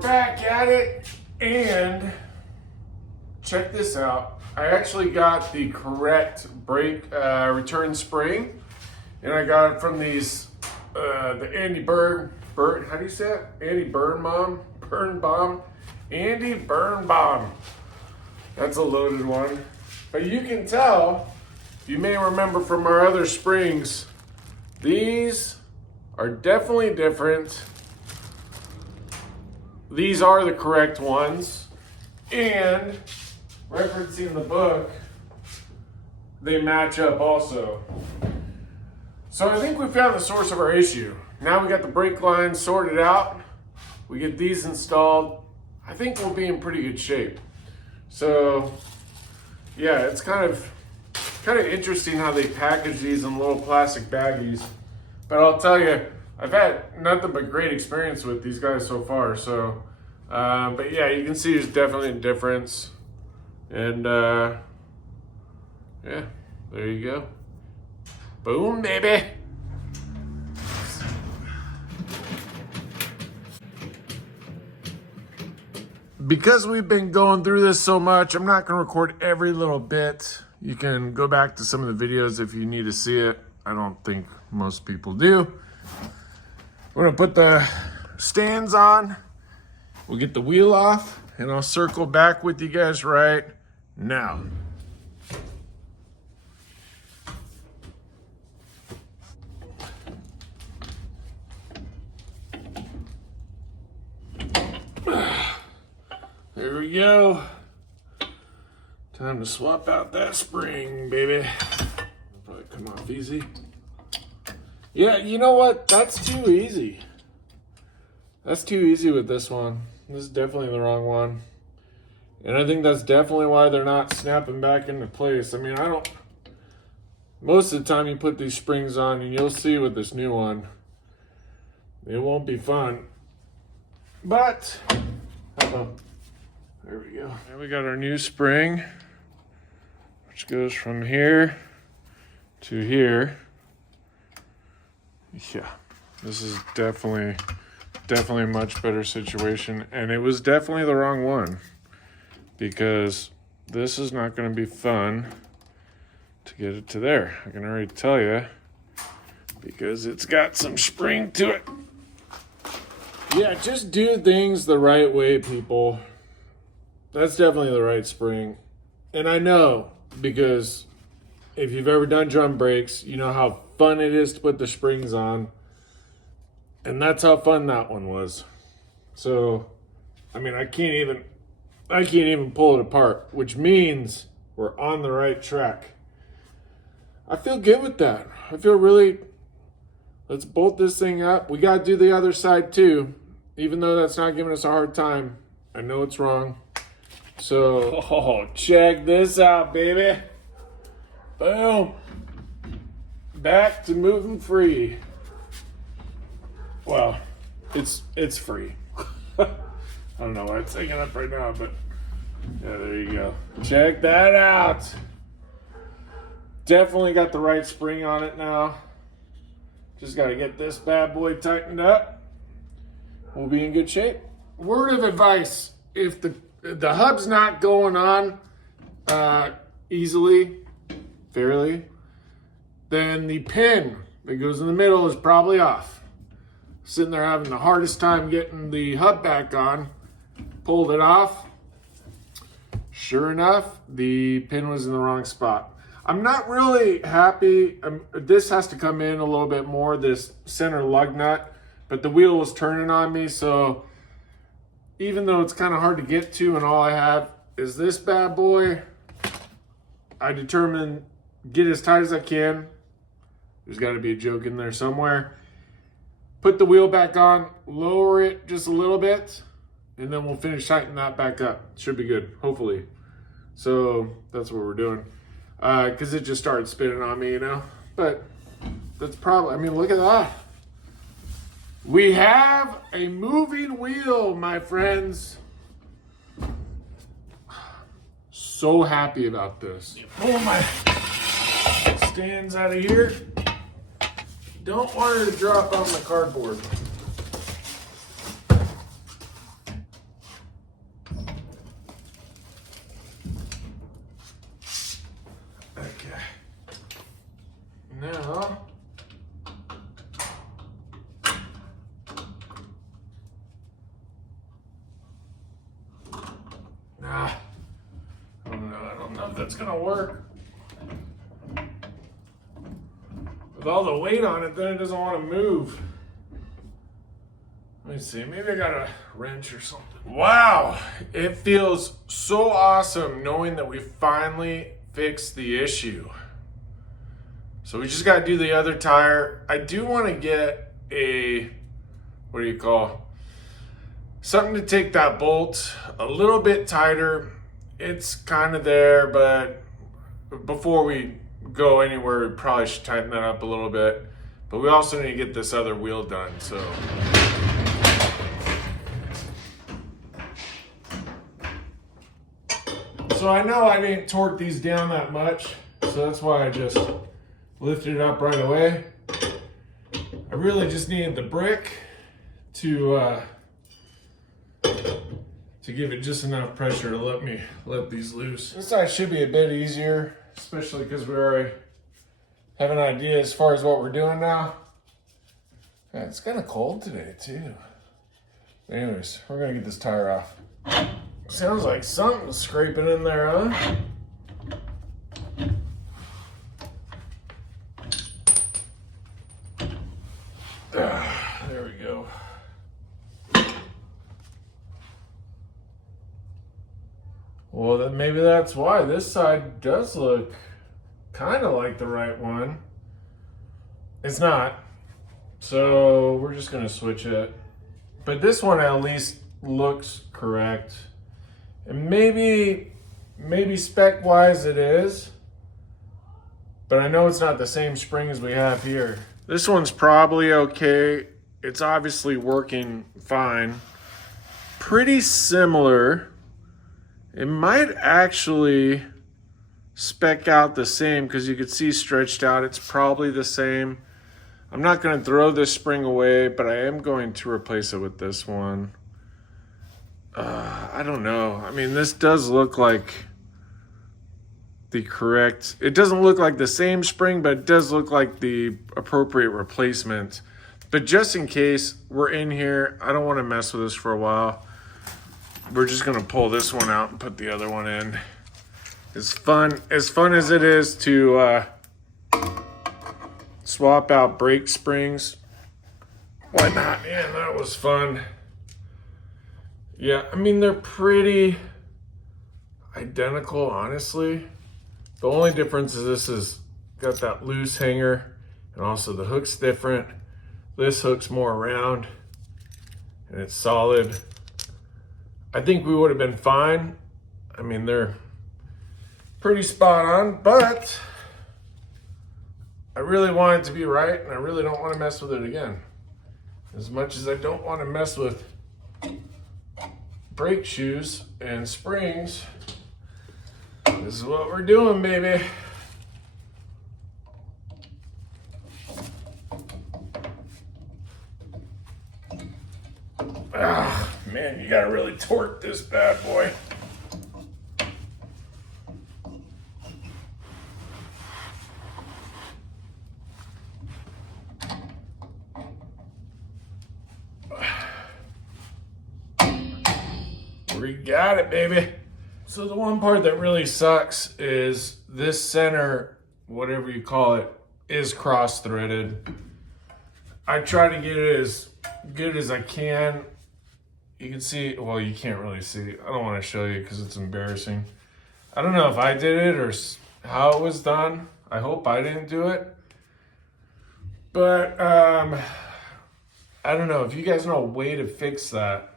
back at it, and check this out. I actually got the correct brake return spring, and I got it from these the Andy Birnbaum. How do you say it? Andy Birnbaum. Andy Birnbaum. That's a loaded one. But you can tell, you may remember from our other springs, these are definitely different. These are the correct ones. And referencing the book, they match up also. So I think we found the source of our issue. Now we got the brake lines sorted out. We get these installed. I think we'll be in pretty good shape. So yeah, it's kind of interesting how they package these in little plastic baggies. But I'll tell you, I've had nothing but great experience with these guys so far. So, but yeah, you can see there's definitely a difference. And yeah, there you go. Boom, baby. Because we've been going through this so much, I'm not going to record every little bit. You can go back to some of the videos if you need to see it. I don't think most people do. We're going to put the stands on. We'll get the wheel off, and I'll circle back with you guys right now. There we go. Time to swap out that spring, baby. It'll probably come off easy. Yeah, you know what? That's too easy. That's too easy with this one. This is definitely the wrong one. And I think that's definitely why they're not snapping back into place. I mean, most of the time you put these springs on, and you'll see with this new one, it won't be fun. But, there we go. Now we got our new spring, which goes from here to here. Yeah, this is definitely a much better situation. And it was definitely the wrong one, because this is not going to be fun to get it to there. I can already tell you, because it's got some spring to it. Yeah, just do things the right way, people. That's definitely the right spring. And I know, because if you've ever done drum brakes, you know how fun it is to put the springs on. And that's how fun that one was. So, I mean, I can't even pull it apart, which means we're on the right track. I feel good with that. I feel really, let's bolt this thing up. We got to do the other side too, even though that's not giving us a hard time. I know it's wrong. So, check this out, baby. Boom. Back to moving free. Well, it's free. I don't know why it's hanging up right now, but yeah, there you go. Check that out. Definitely got the right spring on it now. Just got to get this bad boy tightened up. We'll be in good shape. Word of advice, if the hub's not going on easily, fairly, then the pin that goes in the middle is probably off. Sitting there having the hardest time getting the hub back on. Pulled it off. Sure enough, the pin was in the wrong spot. I'm not really happy. This has to come in a little bit more, this center lug nut, but the wheel was turning on me, so even though it's kind of hard to get to and all I have is this bad boy, I determined get as tight as I can. There's got to be a joke in there somewhere. Put the wheel back on, lower it just a little bit, and then we'll finish tightening that back up. Should be good, hopefully. So that's what we're doing. Because it just started spinning on me, you know. But that's probably, I mean, look at that. We have a moving wheel, my friends. So happy about this. Pull my stands out of here. Don't want her to drop on the cardboard. that's gonna work. With all the weight on it, then it doesn't want to move. Let me see, maybe I got a wrench or something. Wow, it feels so awesome knowing that we finally fixed the issue. So we just got to do the other tire. I do want to get a, what do you call, something to take that bolt a little bit tighter. It's kind of there, but before we go anywhere, we probably should tighten that up a little bit. But we also need to get this other wheel done, so. So I know I didn't torque these down that much, so that's why I just lifted it up right away. I really just needed the brick to give it just enough pressure to let these loose. This side should be a bit easier, especially because we already have an idea as far as what we're doing now. Yeah, it's kind of cold today too. Anyways, we're gonna get this tire off. Sounds like something's scraping in there, huh? There we go. Well, then maybe that's why this side does look kind of like the right one. It's not. So we're just gonna switch it. But this one at least looks correct. And maybe spec-wise it is, but I know it's not the same spring as we have here. This one's probably okay. It's obviously working fine. Pretty similar. It might actually spec out the same because you could see stretched out. It's probably the same. I'm not going to throw this spring away, but I am going to replace it with this one. I don't know. I mean, this does look like the correct, it doesn't look like the same spring, but it does look like the appropriate replacement. But just in case we're in here, I don't want to mess with this for a while. We're just going to pull this one out and put the other one in. As fun as it is to swap out brake springs, why not? Man, that was fun. Yeah, I mean, they're pretty identical, honestly. The only difference is this has got that loose hanger, and also the hook's different. This hook's more round, and it's solid. I think we would have been fine. I mean, they're pretty spot on, but I really want it to be right, and I really don't want to mess with it again. As much as I don't want to mess with brake shoes and springs, this is what we're doing, baby. Ah, man, you gotta really torque this bad boy. We got it, baby. So the one part that really sucks is this center, whatever you call it, is cross-threaded. I try to get it as good as I can. You can see, well, you can't really see. I don't want to show you because it's embarrassing. I don't know if I did it or how it was done. I hope I didn't do it. But I don't know. If you guys know a way to fix that,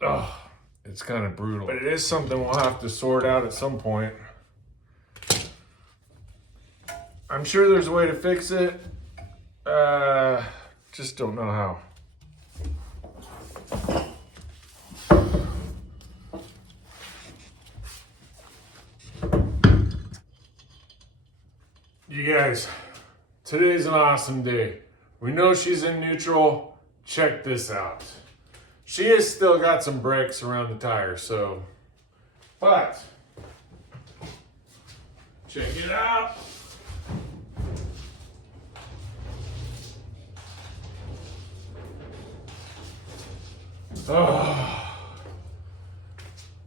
oh, it's kind of brutal. But it is something we'll have to sort out at some point. I'm sure there's a way to fix it. Just don't know how. You guys, today's an awesome day. We know she's in neutral. Check this out. She has still got some brakes around the tire, so, but check it out.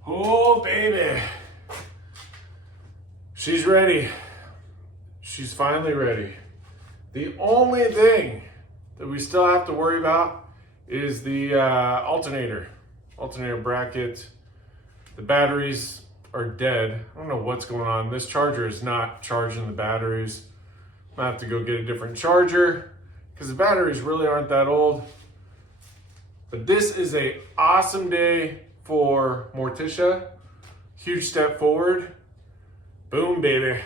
Oh, baby. She's ready. She's finally ready. The only thing that we still have to worry about is the alternator bracket. The batteries are dead. I don't know what's going on. This charger is not charging the batteries. I'm gonna have to go get a different charger because the batteries really aren't that old. But this is an awesome day for Morticia. Huge step forward. Boom, baby.